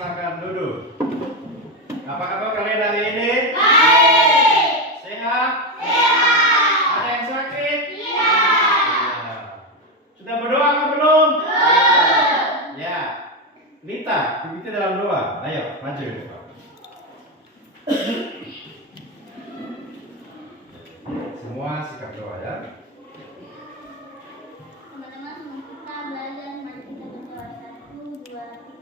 silakan duduk. Apa kabar kalian hari ini? Baik. Sehat? Sehat. Ada yang sakit? Iya. Ya. Sudah berdoa atau belum? Belum. Ya. Lita, kita dalam doa. Ayo, maju. Semua sikap doa ya. Teman-teman, sebelum kita belajar, mari kita berdoa. 1, 2, 3.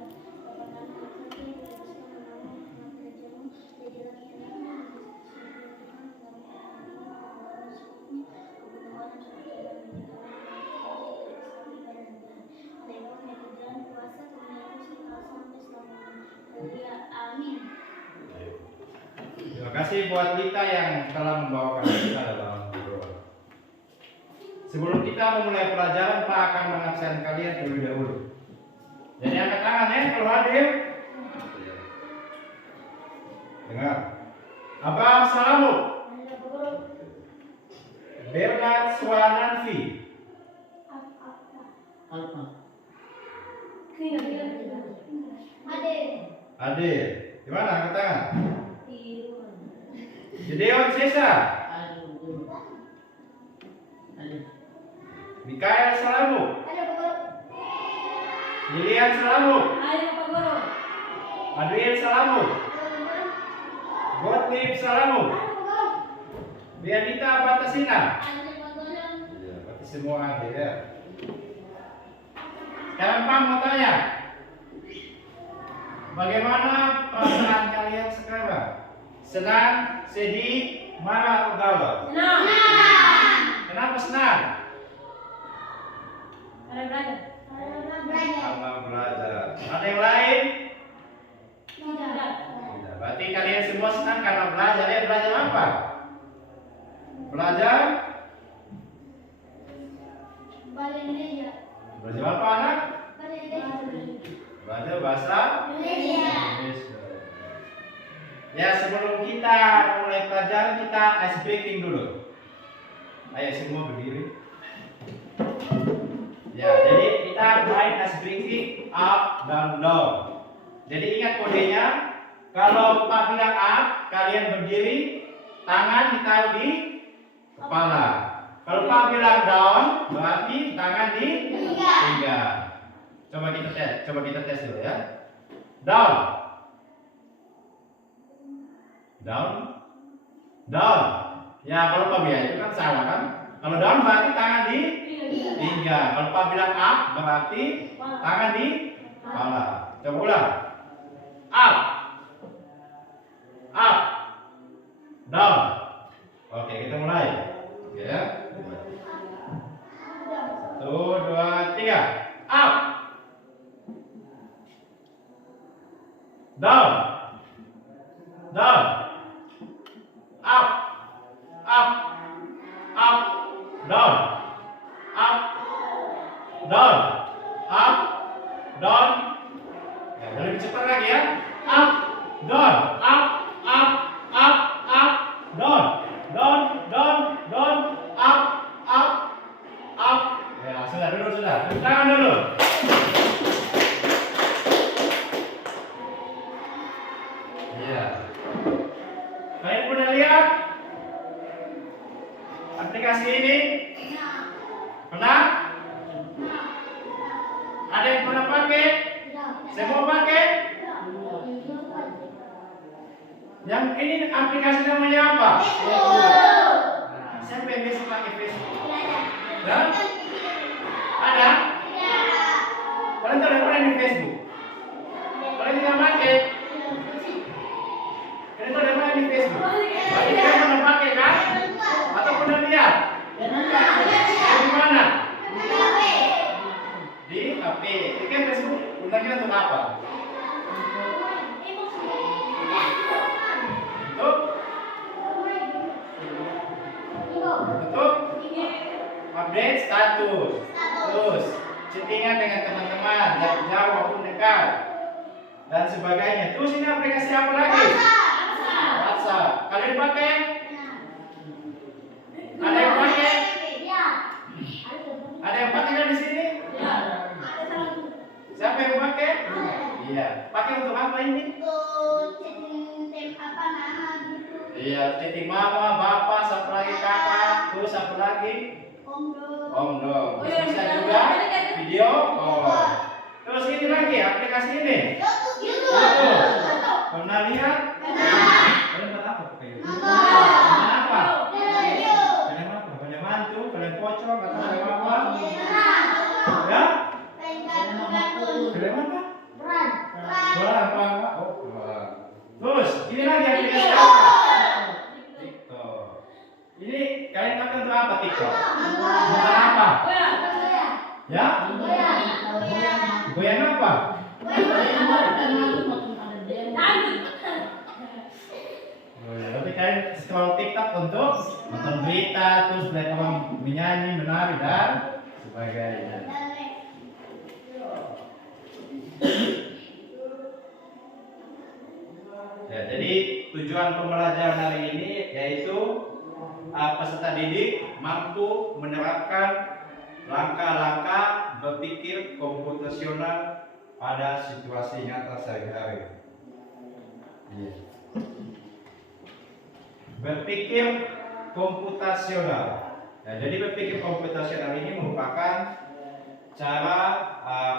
Amin. Terima kasih buat Lita yang telah membawakan kita dalam doa. Sebelum kita memulai pelajaran, Pak akan mengabsen kalian terlebih dahulu. Jadi angkat tangan ya kalau hadir. Dengar. Abang Salamu. Bernard Swananvi. Ade. Gimana angkat tangan? Gideon Sesa. Mikael Salamu. Lilian Salamu. Adrian Salamu. Gottlieb Salamu. Bianita Batasina. Iya, berarti semua hadir ya. Sekarang Pak mau tanya, bagaimana perasaan kalian sekarang? Senang, sedih, marah, atau galau? Senang. Kenapa senang? Belajar. Karena belajar. Ada yang lain? Tidak. Tidak. Berarti kalian semua senang karena belajar. Ya, belajar apa? Belajar? Bahasa Indonesia. Belajar apa anak? Belajar bahasa Indonesia. Indonesia. Ya, sebelum kita mulai pelajaran, kita ice breaking dulu. Ayo semua berdiri. Ya, jadi kita main ice breaking up dan down. Jadi ingat kodenya. Kalau Pak bilang up, kalian berdiri, tangan ditaruh di kepala. Kalau Pak bilang down, berarti tangan di pinggang. Coba kita tes dulu ya. Down. Down. Down. Ya, kalau Pak bilang itu kan salah kan? Kalau down berarti tangan di pinggang. Kalau Pak bilang up, berarti tangan di kepala. Coba ulang. Up. Up. Down. Oke, kita mulai. Oke ya. 1, 2, 3. Up. Down. Down. Up. Up. Up. Down. Up. Down. Up. Down. Ya, lebih cepat lagi ya. Up. Down. Up. Up. Up. Up. Down. Down. Down. Down. Up. Up. Up. Ya, sudah dulu sudah. Tepuk tangan dulu. Ya. Kalian pernah lihat aplikasi ini? Pernah? Ada yang pernah pakai? Semua pakai? Yang ini aplikasi namanya apa? Siapa yang biasa pakai Facebook? Ya? Ada? Kalian tidak pernah di Facebook? Kalian tidak pakai? Kalian tidak pernah di Facebook? Berarti kalian pernah pakai kan? Atau pernah lihat? Di mana? Di HP. Ini kan Facebook gunanya untuk apa? Untuk update status, terus chattingan dengan teman-teman jarak jauh maupun dekat dan sebagainya. Terus ini aplikasi apa lagi? WhatsApp. Kalian pakai? Ada yang pakai? Ada yang pakai kan di sini? Siapa yang pakai? Iya. Pakai untuk apa ini? Untuk chatting apa nama gitu. Iya, chatting mama, bapak, satu lagi kakak, terus satu lagi Om Dom. om dong. Bisa juga video. Oh. Terus ini lagi aplikasi ini. YouTube. Pernah lihat? Pernah. Kalian buat apa pakai YouTube? Nonton. Kalian apa? Video. Kalian apa? Kalian mantu, kalian pocong, atau kalian apa? Pernah. Ya? Main kartun. Kalian apa? Peran. Bola apa? Oh, bola. Terus ini lagi aplikasi Video. apa? TikTok. Ini kalian pakai untuk apa TikTok? Nonton apa? Ya? Goyang apa? Oh ya, tapi kalian scroll TikTok untuk nonton berita, terus lihat orang menyanyi, menari dan sebagainya. Ya, jadi tujuan pembelajaran hari ini yaitu peserta didik mampu menerapkan langkah-langkah berpikir komputasional pada situasi nyata sehari-hari. Iya. Berpikir komputasional. Nah, jadi berpikir komputasional ini merupakan cara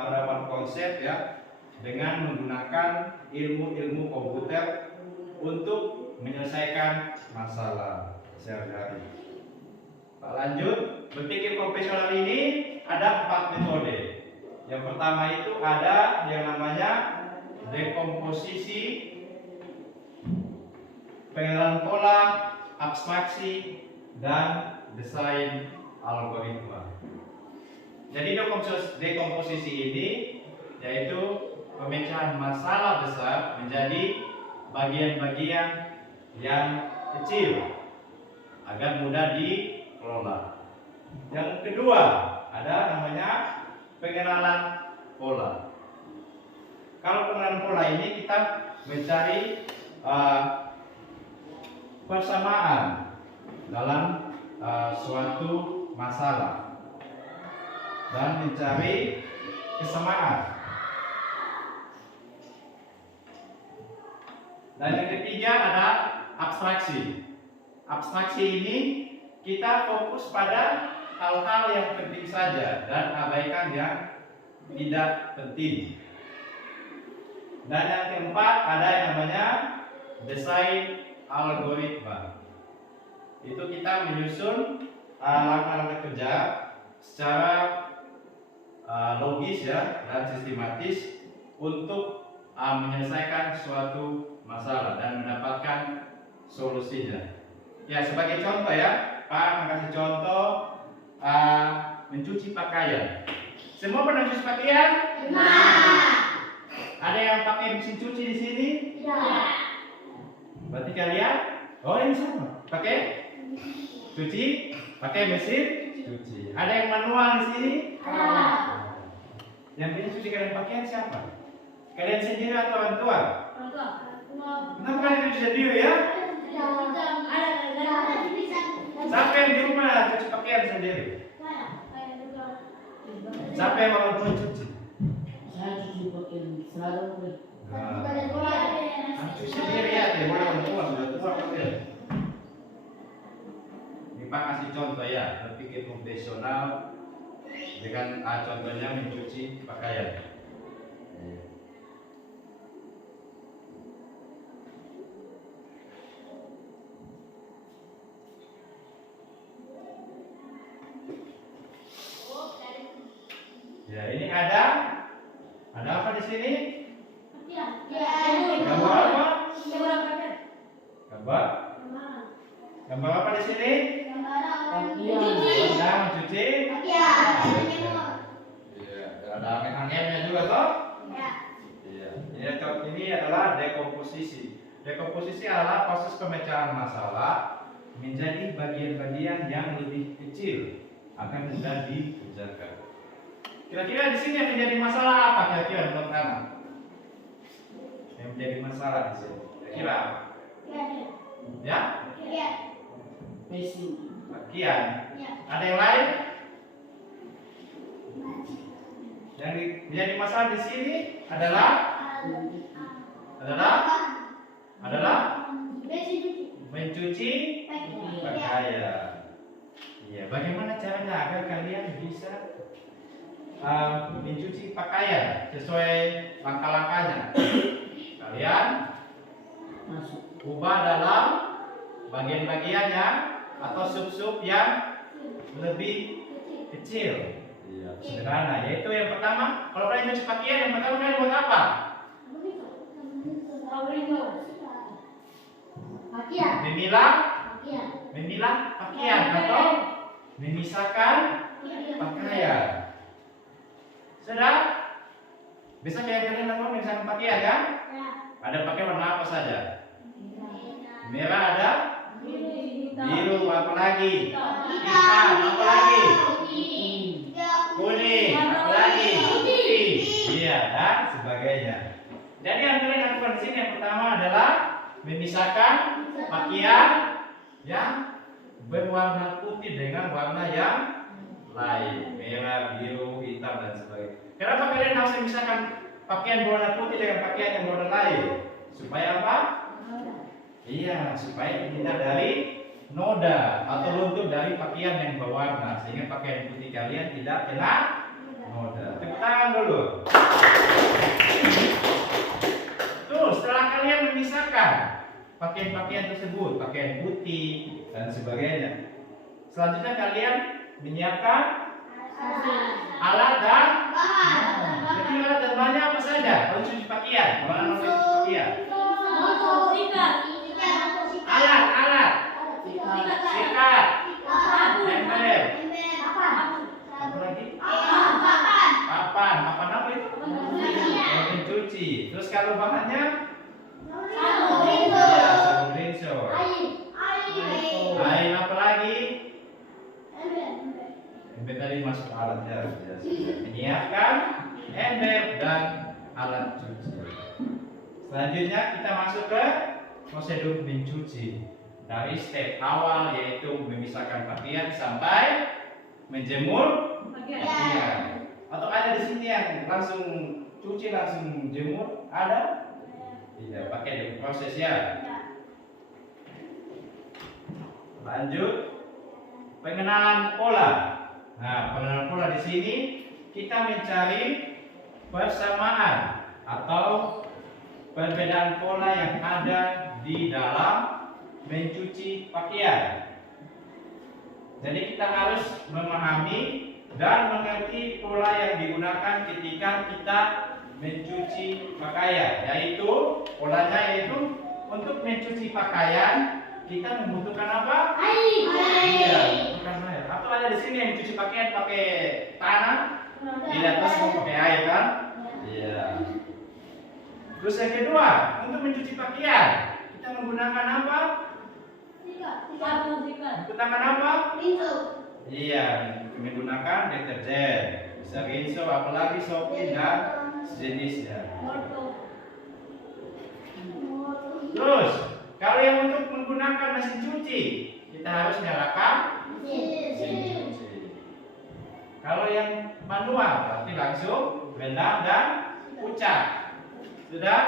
penerapan konsep ya dengan menggunakan ilmu-ilmu komputer untuk menyelesaikan masalah sehari-hari. Pak lanjut, berpikir komputasional ini ada 4 metode. Yang pertama itu ada yang namanya dekomposisi, pengenalan pola, abstraksi, dan desain algoritma. Jadi dekomposisi ini yaitu pemecahan masalah besar menjadi bagian-bagian yang kecil agar mudah dikelola. Yang kedua ada namanya pengenalan pola. Kalau pengenalan pola ini kita mencari persamaan dalam suatu masalah dan mencari kesamaan. Dan yang ketiga ada abstraksi. Abstraksi ini kita fokus pada hal-hal yang penting saja dan abaikan yang tidak penting. Dan yang keempat ada yang namanya desain algoritma. Itu kita menyusun langkah-langkah kerja secara logis ya dan sistematis untuk menyelesaikan suatu masalah dan mendapatkan solusinya. Ya, sebagai contoh ya, Pak kasih contoh mencuci pakaian. Semua pernah mencuci pakaian? Pernah. Ada yang pakai mesin cuci di sini? Ya. Berarti kalian, oh ini sama, pakai cuci, pakai mesin cuci. Ada yang manual di sini? Ada. Yang biasa cuci kalian pakaian siapa? Kalian sendiri atau orang tua? Kenapa kalian cuci sendiri ya? Siapa yang di rumah cuci pakaian sendiri? Siapa yang orang tua cuci? Saya cuci pakaian selalu. Cuci sendiri ya, tidak boleh orang tua, sudah tua kalian. Ini Pak kasih contoh ya, berpikir profesional dengan contohnya mencuci pakaian. Ya, ini ada apa di sini? Gambar apa? Gambar apa di sini? Benda mencuci. Iya, ada angin-anginnya juga toh? Iya. Ini adalah dekomposisi. Dekomposisi adalah proses pemecahan masalah menjadi bagian-bagian yang lebih kecil akan mudah dikerjakan. Kira-kira di sini yang menjadi masalah apa kira-kira menurut kamu? Yang menjadi masalah di sini. Kira-kira apa? Ya? Bagian. Ada yang lain? Yang menjadi masalah di sini adalah adalah mencuci pakaian. Iya, bagaimana caranya agar kalian bisa mencuci pakaian sesuai langkah-langkahnya? Kalian Masuk. ubah dalam bagian-bagian yang atau sub-sub yang lebih kecil. Iya, sederhana. Yaitu yang pertama, kalau kalian cuci pakaian, yang pertama kalian buat apa? Memilah pakaian atau memisahkan pakaian. Sudah? Bisa kalian lakukan memisahkan pakaian kan? Ada pakaian warna apa saja? Merah ada, biru, apa lagi? Hitam, apa lagi? Kuning, apa lagi? Putih. Iya, dan sebagainya. Jadi yang kalian lakukan di sini yang pertama adalah memisahkan pakaian yang berwarna putih dengan warna yang lain, merah, biru, hitam dan sebagainya. Kenapa kalian harus memisahkan pakaian berwarna putih dengan pakaian yang berwarna lain? Supaya apa? Iya, supaya terhindar dari noda atau luntur dari pakaian yang berwarna, sehingga pakaian putih kalian tidak kena noda. Tepuk tangan dulu. Tuh, setelah kalian memisahkan pakaian-pakaian tersebut, pakaian putih dan sebagainya, selanjutnya kalian menyiapkan alat dan jadi alat dan bahannya apa saja? Kalau cuci pakaian, mana cuci pakaian? Alat, sikat, ember, apa lagi? Papan apa itu? Mencuci. Terus kalau bahannya? Sabun rinso. Air apa lagi? Ember tadi masuk alatnya. Menyiapkan ember dan alat cuci. Selanjutnya kita masuk ke prosedur mencuci. Dari step awal yaitu memisahkan pakaian sampai menjemur pakaian. Atau ada di sini yang langsung cuci langsung jemur? Ada? Tidak, pakai proses ya. Lanjut pengenalan pola. Nah, pengenalan pola di sini kita mencari persamaan atau perbedaan pola yang ada di dalam mencuci pakaian. Jadi kita harus memahami dan mengerti pola yang digunakan ketika kita mencuci pakaian, yaitu polanya yaitu untuk mencuci pakaian kita membutuhkan apa? Air. Iya, membutuhkan air. Atau ada di sini yang mencuci pakaian pakai tanah, di atas mau pakai air kan? Iya. Terus yang kedua, untuk mencuci pakaian kita menggunakan apa? Menggunakan apa? Iya, menggunakan deterjen, bisa rinso, apalagi Shopee dan sejenisnya. Terus, kalau yang untuk menggunakan mesin cuci, kita harus nyalakan mesin cuci. Kalau yang manual, berarti langsung rendam dan ucap. Sudah?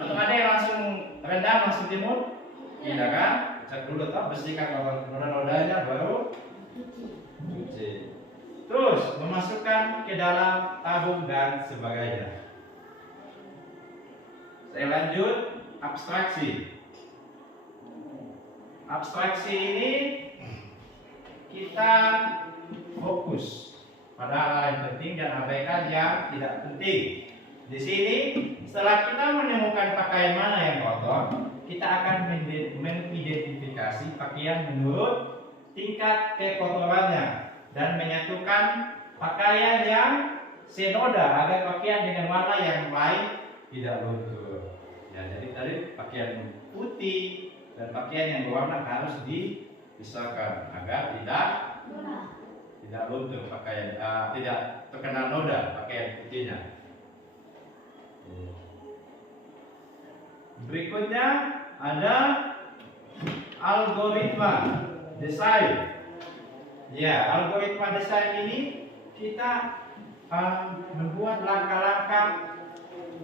Atau ada yang langsung rendam, langsung jemur? Tidak kan? Cek dulu toh, bersihkan noda-nodanya baru cuci. Terus memasukkan ke dalam tabung dan sebagainya. Saya lanjut abstraksi. Abstraksi ini kita fokus pada hal yang penting dan abaikan yang tidak penting. Di sini setelah kita menemukan pakaian mana yang kotor, kita akan mengidentifikasi pakaian menurut tingkat kekotorannya dan menyatukan pakaian yang senoda agar pakaian dengan warna yang lain tidak luntur. Ya, jadi tadi pakaian putih dan pakaian yang berwarna harus dipisahkan agar tidak luntur pakaian, tidak terkena noda pakaian putihnya. Berikutnya ada algoritma desain. Ya, algoritma desain ini kita membuat langkah-langkah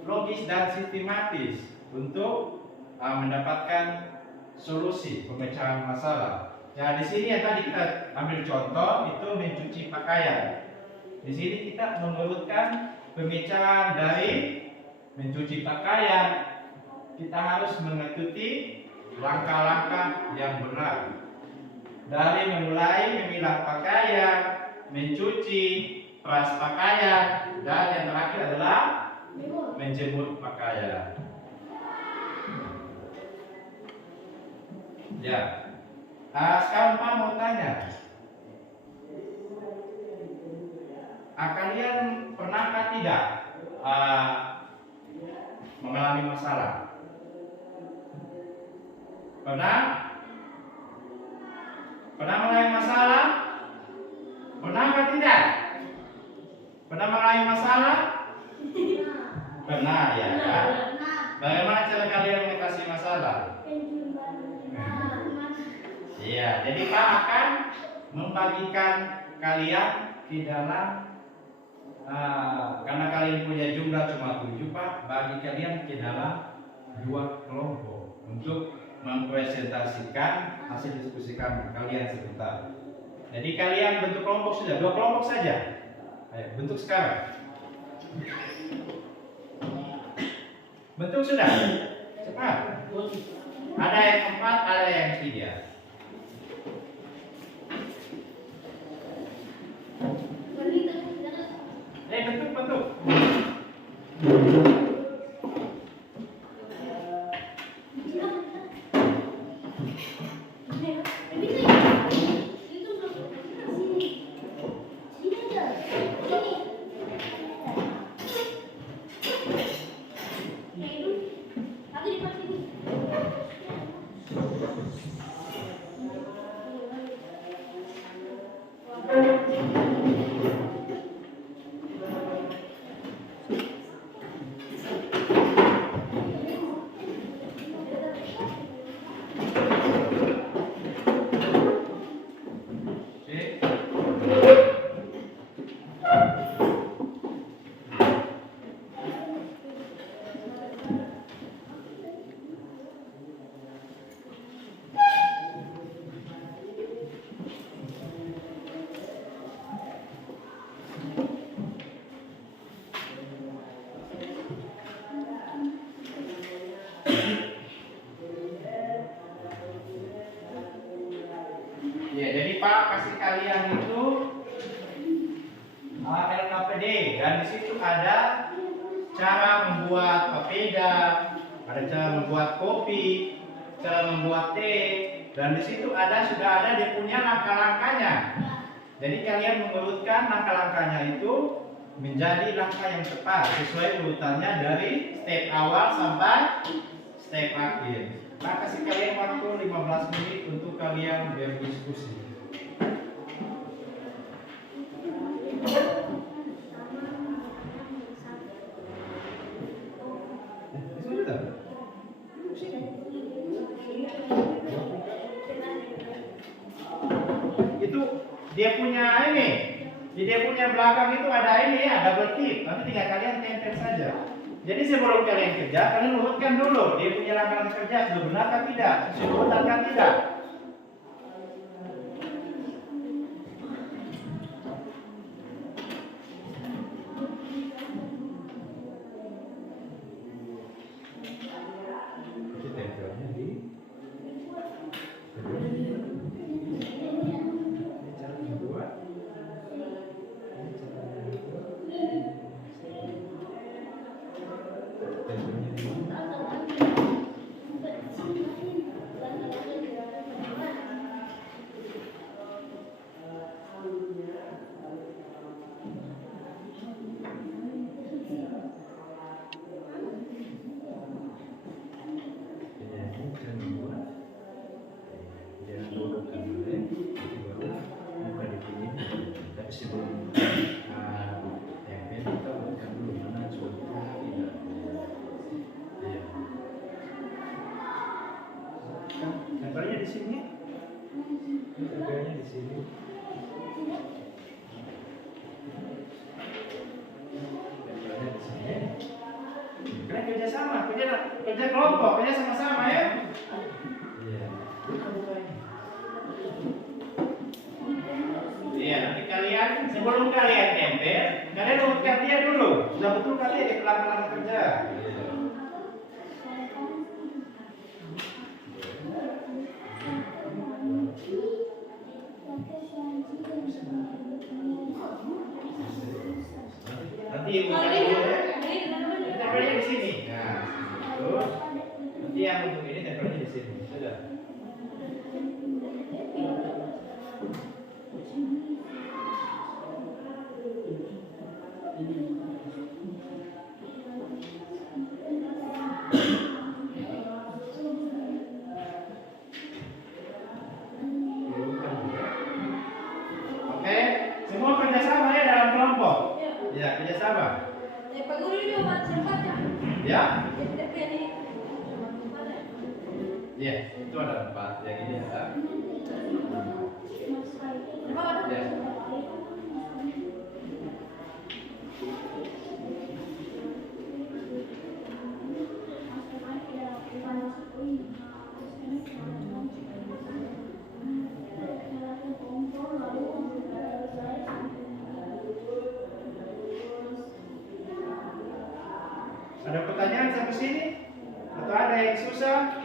logis dan sistematis untuk mendapatkan solusi pemecahan masalah. Ya, di sini yang tadi kita ambil contoh itu mencuci pakaian. Di sini kita mengurutkan pemecahan dari mencuci pakaian. Kita harus mengikuti langkah-langkah yang benar. Dari memulai memilah pakaian, mencuci, peras pakaian, dan yang terakhir adalah menjemur pakaian. Ya, sekarang Pak mau tanya, kalian pernahkah tidak mengalami masalah? Pernah? Pernah mengalami masalah? Pernahkah tidak? Pernah mengalami masalah? Pernah ya. Bagaimana cara kalian mengatasi masalah? Iya, jadi Pak akan membagikan kalian ke dalam karena kalian punya jumlah cuma 7 Pak, bagi kalian ke dalam 2 kelompok untuk mempresentasikan hasil diskusi kalian sebentar. Jadi kalian bentuk kelompok sudah 2 kelompok saja. Ayo bentuk sekarang. Bentuk sudah. Cepat. Ada yang 4, ada yang 3. Bentuk. Ya, jadi Pak kasih kalian itu LKPD dan di situ ada cara membuat papeda, ada cara membuat kopi, cara membuat teh, dan di situ sudah ada dia punya langkah-langkahnya. Jadi kalian mengurutkan langkah-langkahnya itu menjadi langkah yang tepat sesuai urutannya dari step awal sampai step akhir. Nah, kasih kalian waktu 15 menit untuk kalian berdiskusi. Itu dia punya ini, dia punya belakang itu ada ini ya, double tip. Nanti tinggal kalian tempel saja. Jadi sebelum kalian kerja, kalian urutkan dulu dia punya langkah kerja sudah benar atau tidak, sesuai urutan atau tidak. Tempelnya di sini. Tempelnya di sini. Tempelnya di sini. kerja sama, kerja kelompok, kerja sama-sama ya. Iya. Iya, nanti kalian sebelum kalian tempel, kalian urutkan dia dulu. Sudah betul kali ya di pelan-pelan kerja. Nanti ibu dulu ya. Tempelnya di sini. Nah, terus nanti yang untuk ini tempelnya di sini. Sudah. Oke, semua kerjasama ya dalam kelompok. Ya, kerjasama. Ya. Ya, itu ada 4 yang ini ya. Ya. Ada pertanyaan sampai sini? Atau ada yang susah?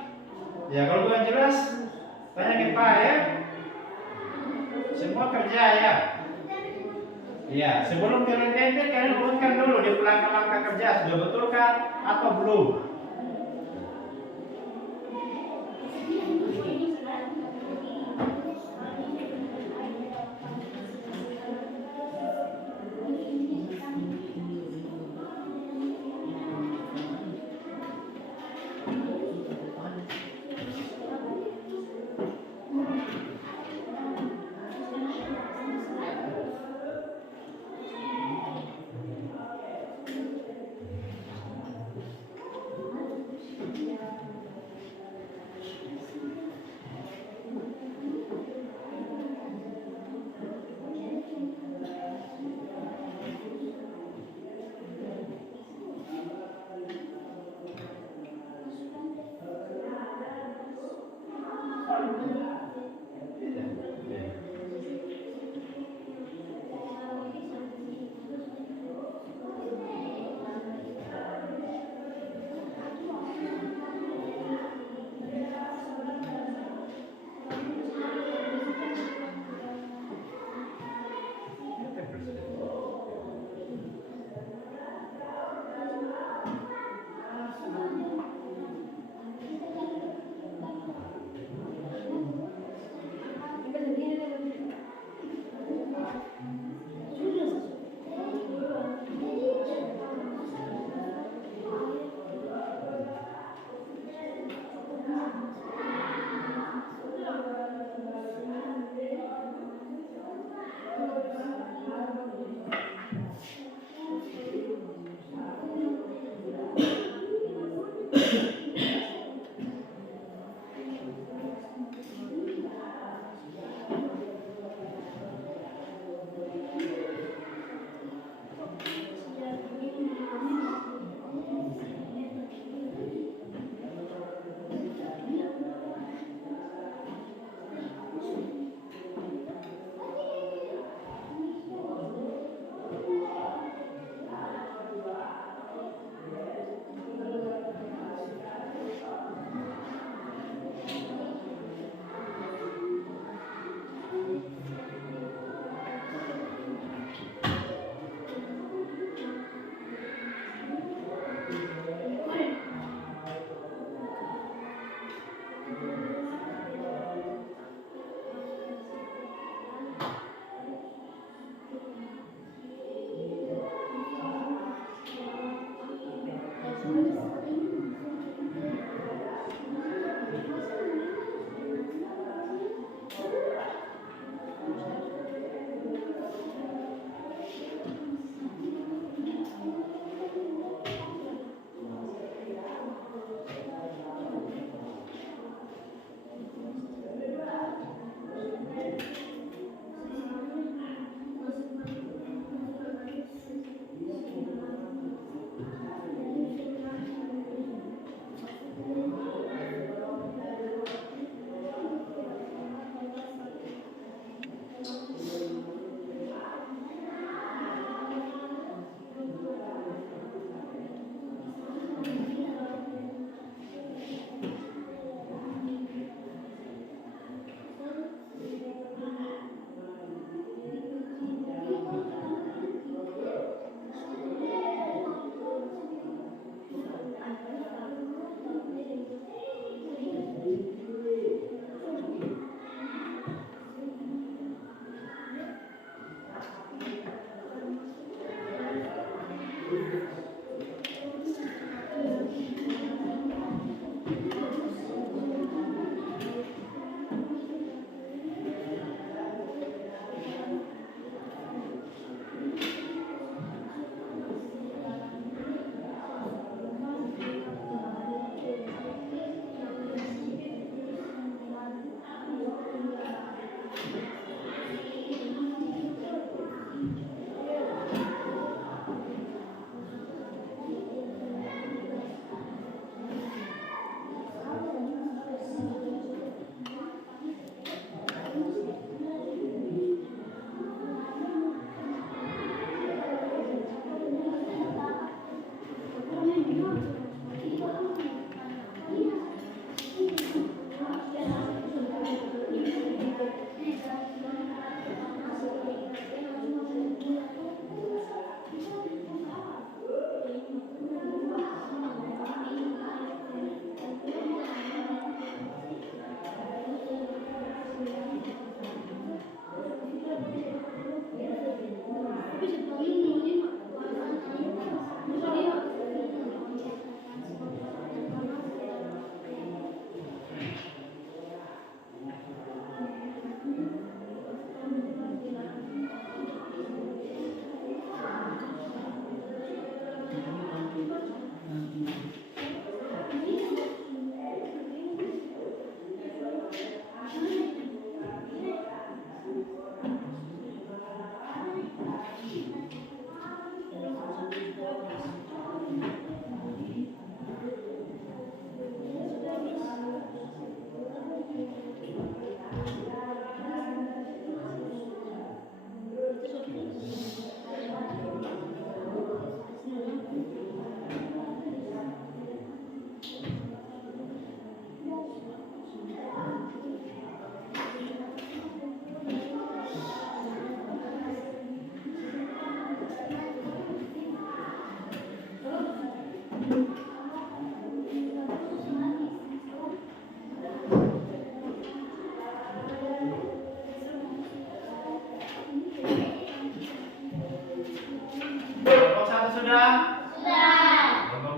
Ya kalau bukan jelas, tanya ke Pak ya. Semua kerja ya. Ya, sebelum kalian tempel, kalian urutkan dulu di langkah-langkah kerja sudah betul kan atau belum?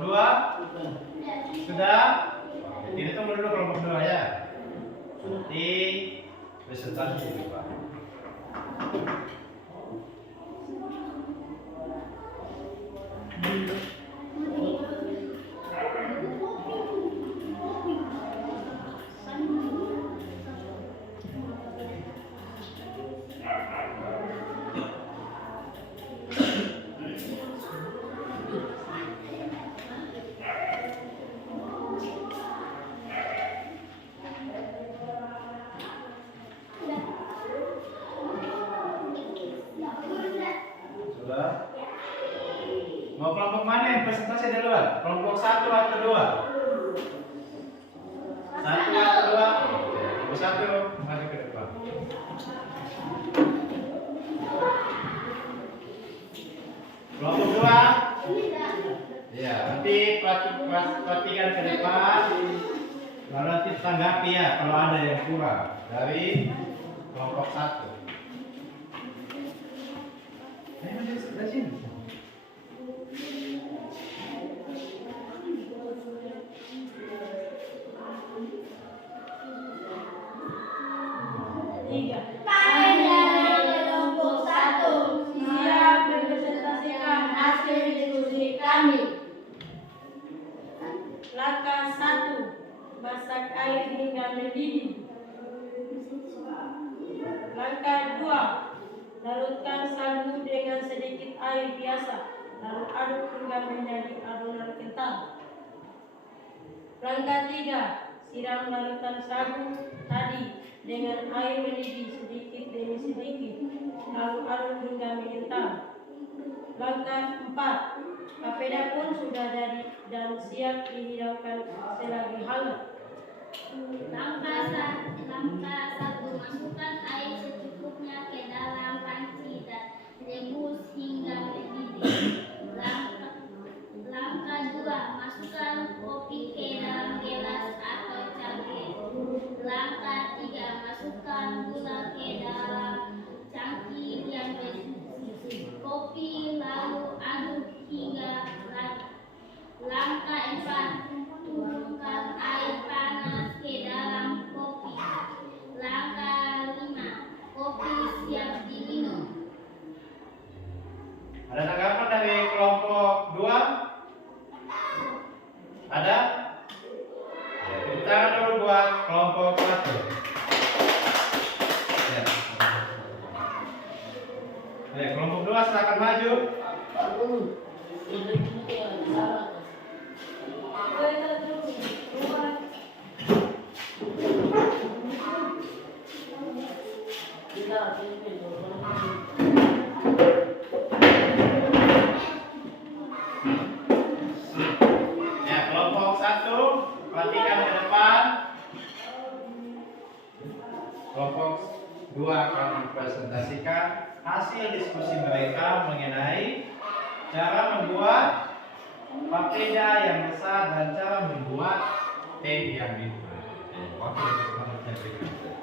dua sudah. Ini tunggu dulu kelompok dua ya. Nanti presentasi dulu Pak. Sudah. Mau kelompok mana yang presentasi duluan? Kelompok satu atau dua? Satu atau dua? Kelompok satu maju ke depan. Kelompok dua? Ya, nanti perhatikan ke depan. Lalu nanti tanggapi ya kalau ada yang kurang dari kelompok satu. Ayo dari sini. Pada kelompok satu siap mempresentasikan hasil diskusi kami. Langkah 1, masak air hingga mendidih. Langkah 2, larutkan sagu dengan sedikit air biasa, lalu aduk hingga menjadi adonan kental. Langkah 3, siram larutan sagu tadi dengan air mendidih sedikit demi sedikit, lalu aduk hingga mengental. Langkah 4, papeda pun sudah jadi dan siap dihidangkan selagi hangat. Langkah satu, masukkan air secukupnya ke dalam panci dan rebus hingga mendidih. Langkah 2, masukkan kopi ke dalam gelas atau cangkir. Langkah 3, masukkan gula ke dalam cangkir yang berisi kopi, lalu aduk hingga rata. Langkah 4, tuangkan air panas ke dalam kopi. Langkah 5, kopi siap diminum. Ada tanggapan dari kelompok dua? Ada? Ya, tepuk tangan dulu buat kelompok satu. Ya. Kelompok dua silakan maju. Ya, kelompok satu perhatikan ke depan. Kelompok dua akan mempresentasikan hasil diskusi mereka mengenai cara membuat papeda yang besar dan cara membuat teh yang dibuat. Waktu untuk berikutnya.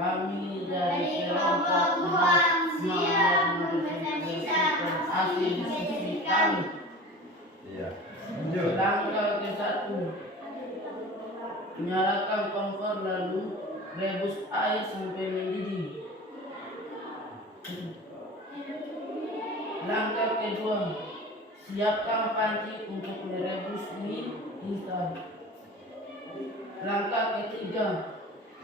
Kami dari kelompok 2 siap mempresentasikan hasil diskusi kami. Iya. Lanjut. Langkah ke-1, nyalakan kompor lalu rebus air sampai mendidih. Langkah kedua, siapkan panci untuk merebus mie instan. Langkah ketiga,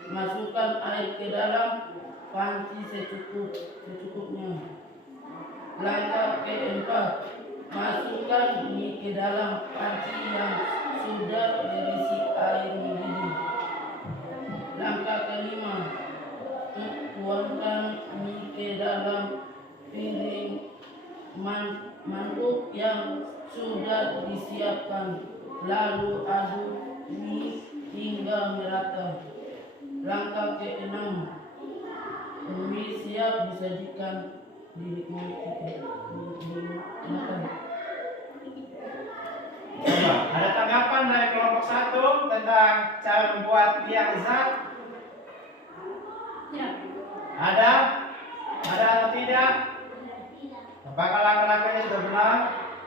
masukkan air ke dalam panci secukupnya. Langkah keempat, masukkan mie ke dalam panci yang sudah berisi air mendidih. Langkah kelima, tuangkan mie ke dalam piring mangkuk yang sudah disiapkan, lalu aduk mie hingga merata. Langkah keenam, mie siap disajikan dinikmati. Coba, ada tanggapan dari kelompok satu tentang cara membuat mie yang lezat? Ya, Ada? Ada atau tidak? Tidak. Apakah langkah-langkahnya sudah benar?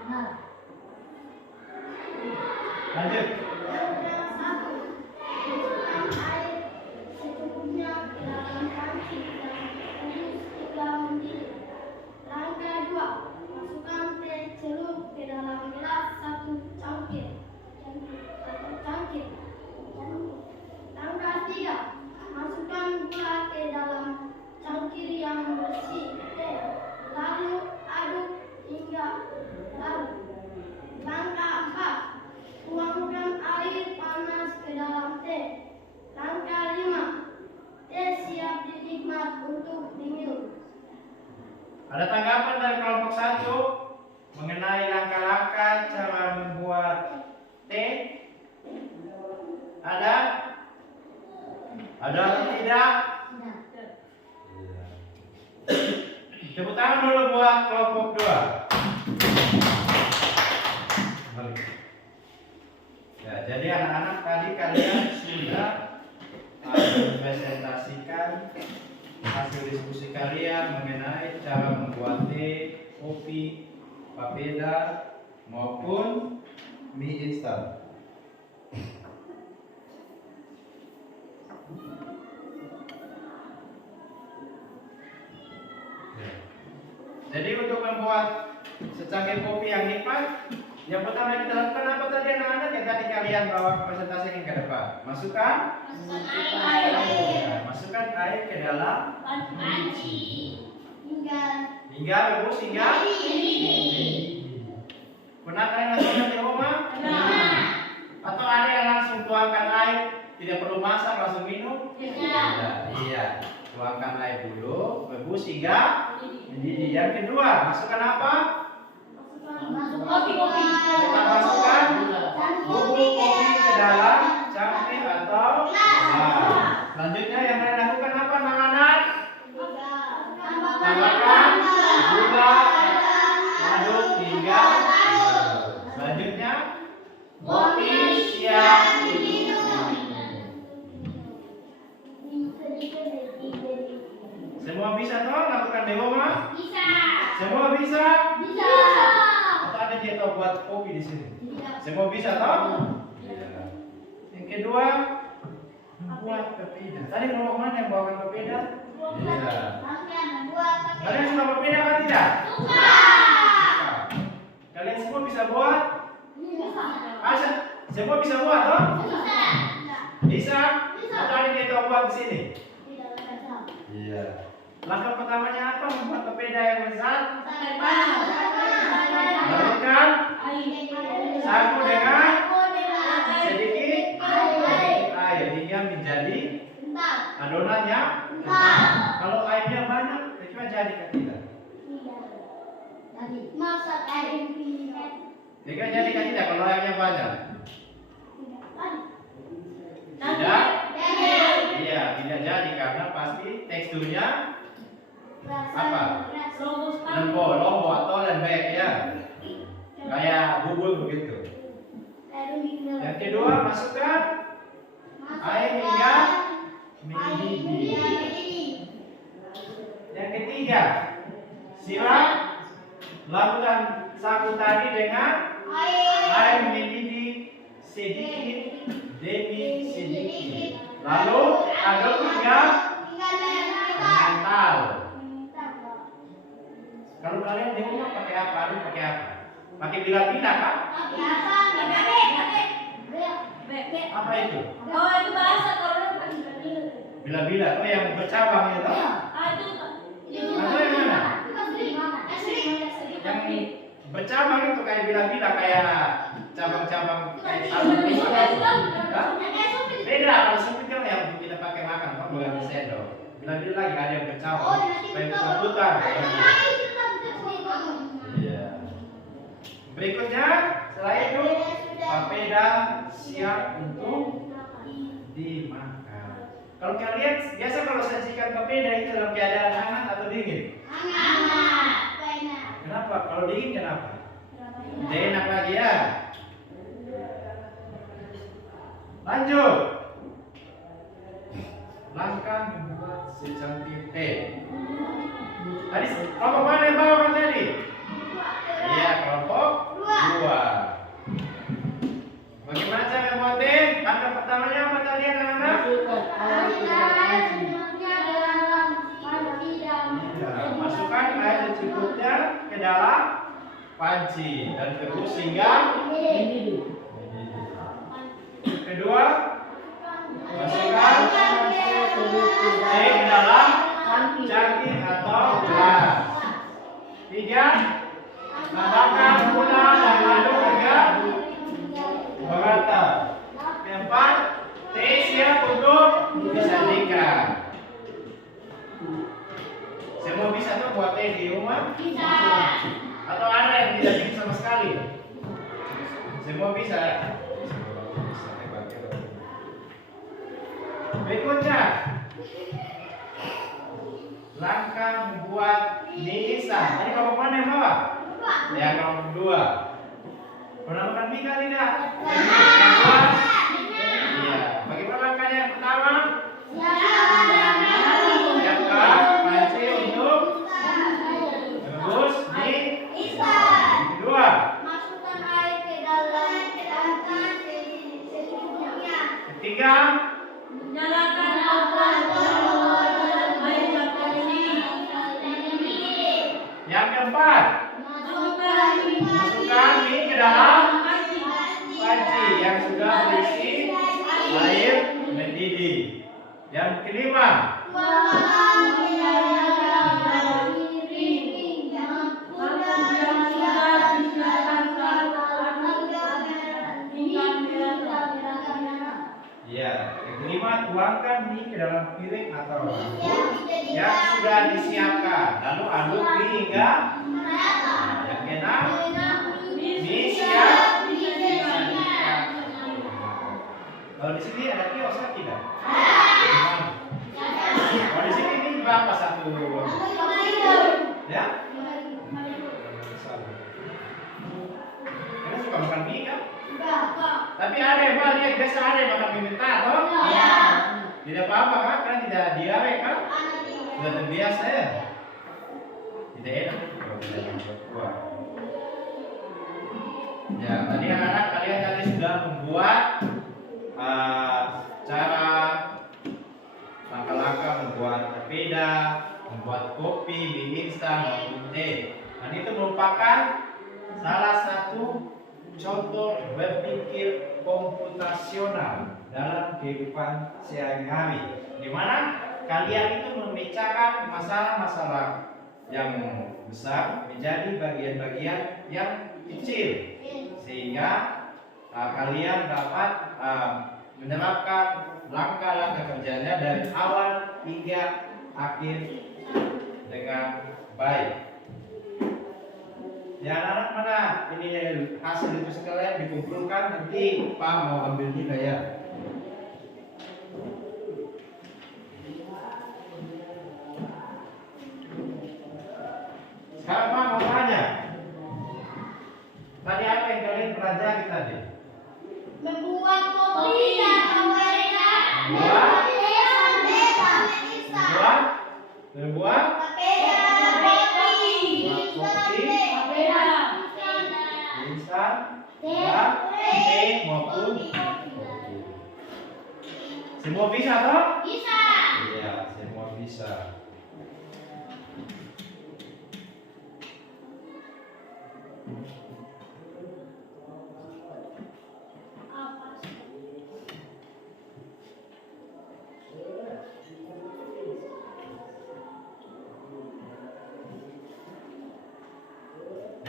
Benar. Lanjut. Langkah 1. Masukkan air secukupnya ke dalam panci dan rebus hingga mendidih. Langkah 2. Masukkan teh celup ke dalam gelas 1 cangkir. Langkah 3. Masukkan gula ke dalam cangkir yang bersih teh. Lalu aduk hingga larut. Langkah 4. Tuangkan air panas ke dalam teh. Langkah 5. Teh siap dinikmat untuk diminum. Ada tanggapan dari kelompok 1 mengenai langkah-langkah cara membuat teh? Ada? Ada atau tidak? Tepuk tangan dulu buat kelompok 2. Ya, jadi anak-anak tadi kalian sudah presentasikan hasil diskusi kalian mengenai cara membuat teh, kopi, papeda maupun mie instan. Jadi untuk membuat secangkir kopi yang nikmat, yang pertama kita lakukan apa tadi anak-anak yang tadi kalian bawa presentasikan ke depan? Masukkan masukkan air ke dalam Panci. hingga rebus hingga pernah kalian lakukan di rumah? Atau ada yang langsung tuangkan air, tidak perlu masak langsung minum? Iya, tuangkan air dulu, rebus hingga mendidih. Yang kedua, masukkan apa? Kita masukkan bubuk kopi ke dalam cangkir atau selanjutnya yang kalian lakukan apa anak-anak? Tambahkan gula, aduk hingga selanjutnya kopi siap diminum. Semua bisa toh lakukan di rumah? Semua bisa? Atau ada dia tahu buat kopi di sini? Semua bisa toh? Iya. Yang kedua, membuat papeda. Tadi kelompok mana yang bawakan papeda? Iya. Kalian suka papeda kan tidak? Suka. Kalian semua bisa buat? Masa? Semua bisa buat toh? Bisa? Atau ada dia tahu buat di sini? Iya. Langkah pertamanya apa? Membuat papeda yang lezat. Larutkan sagu dengan sedikit air hingga menjadi adonannya. Kalau airnya banyak, kira jadi kan tidak? Masak air Kira jadi kan tidak kalau airnya banyak? Tidak? Iya, tidak jadi karena pasti teksturnya apa? Lombo atau lembek ya. Kayak bubur begitu. Yang kedua, masukkan air hingga mendidih. Yang ketiga, siram lakukan sagu tadi dengan air mendidih sedikit demi sedikit. Lalu aduk hingga mengental. Kalau kalian di rumah pakai apa? Aduk pakai apa? Pakai bila-bila kan? Apa itu? Bila-bila, oh yang bercabang itu. Atau yang mana? Yang bercabang itu kayak bila-bila, kayak cabang-cabang kayak beda. Kalau sempit kan yang kita pakai makan, kan bukan sendok. Bila-bila lagi ada yang bercabang, kayak bercabutan. Iya. Berikutnya, setelah itu papeda siap untuk dimakan. Kalau kalian biasa kalau sajikan papeda itu dalam keadaan hangat atau dingin? Kenapa? Kalau dingin kenapa? Tidak enak lagi ya. Lanjut. Langkah membuat secangkir T. Tadi kelompok mana yang bawa kan tadi? Iya, kelompok 2. Bagaimana cara membuat T? Langkah pertamanya apa tadi anak-anak? Masukkan air secukupnya ke dalam panci dan rebus hingga kedua masukkan air ke dalam cangkir atau gelas. 3 tambahkan gula dan aduk hingga merata. 4 teh siap untuk disajikan. Semua bisa tuh buat teh di rumah? Bisa. Atau ada yang tidak bisa sama sekali? Semua bisa. Berikutnya, langkah membuat mie instan. Tadi kelompok mana yang bawa? Ya, kelompok 2. Pernah makan mie kali tidak? Yang 2? Iya. Bagaimana langkahnya yang pertama? Siapkan panci untuk rebus mie instan. Kedua, Masukkan air ke dalam cangkir secukupnya. ketiga, Nyalakan kompor dalam air bakar ini. yang keempat, Masukkan masukkan mie ke dalam panci. panci yang sudah berisi air mendidih. Yang kelima, Tuangkan ke dalam piring yang Mangkuk yang sudah disiapkan satu hingga merata. ya, yang kelima tuangkan mie ke dalam piring atau mangkuk yang sudah disiapkan. Lalu aduk mie hingga. Yang keenam, mie siap disajikan. Kalau di sini ada kiosnya tidak? Kalau di sini ini berapa satu? Ya? Kalian suka makan mie kan? Tapi ada yang lihat biasa ada yang makan mie mentah, toh? Tidak apa-apa kan? Karena tidak diare kan? Sudah terbiasa ya. Tidak enak kalau tidak buat. Ya, tadi anak-anak kalian tadi sudah membuat cara langkah-langkah membuat peda, membuat kopi, mie instan maupun teh. Dan itu merupakan salah satu contoh berpikir komputasional dalam kehidupan sehari-hari, di mana kalian itu memecahkan masalah-masalah yang besar menjadi bagian-bagian yang kecil, sehingga kalian dapat menerapkan langkah-langkah kerjanya dari awal hingga akhir dengan baik. Ya anak-anak, mana ini hasil itu sekalian dikumpulkan, nanti Pak mau ambil juga ya. Sekarang Pak mau tanya, tadi apa yang kalian pelajari tadi? Membuat kopi dan memberikan Membuat instan dan teh maupun kopi. Semua bisa toh? Bisa. Iya, semua bisa.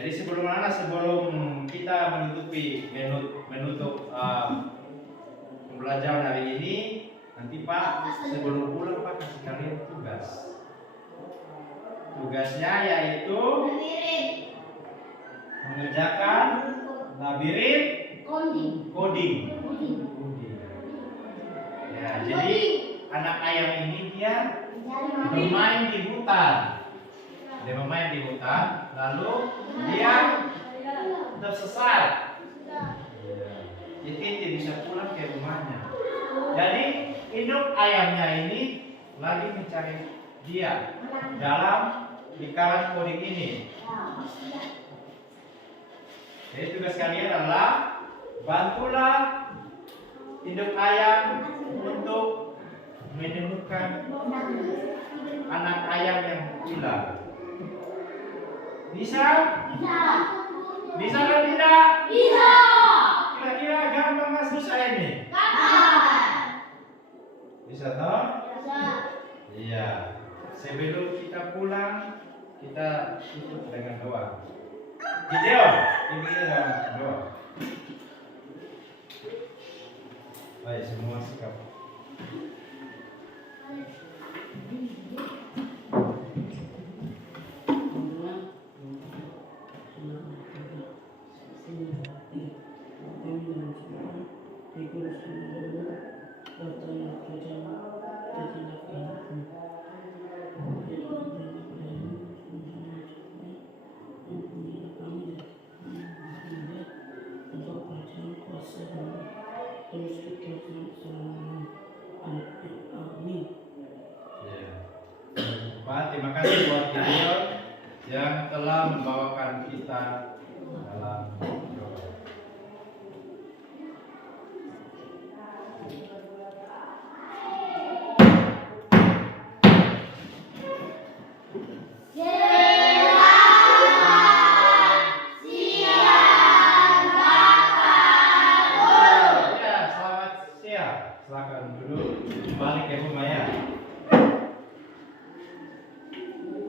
Jadi sebelum kita menutup pembelajaran hari ini, nanti Pak sebelum pulang Pak kasih kalian tugas. Tugasnya yaitu mengerjakan labirin coding. Ya, jadi anak ayam ini dia bermain di hutan. Dia bermain di hutan, lalu dia tersesat. Jadi dia bisa pulang ke rumahnya. Jadi induk ayamnya ini lagi mencari dia dalam lingkaran coding ini. Jadi tugas kalian adalah bantulah induk ayam untuk menemukan anak ayam yang hilang. Bisa? Bisa atau tidak? Kira-kira gampang mas susah ini? Bisa toh? Iya. Sebelum kita pulang, kita tutup dengan doa. Video, ini dengan doa. Baik, semua sikap. Pak, terima kasih buat video yang telah membawakan kita dalam doa. Ya, selamat siang. Silakan duduk. Balik ke rumah ya.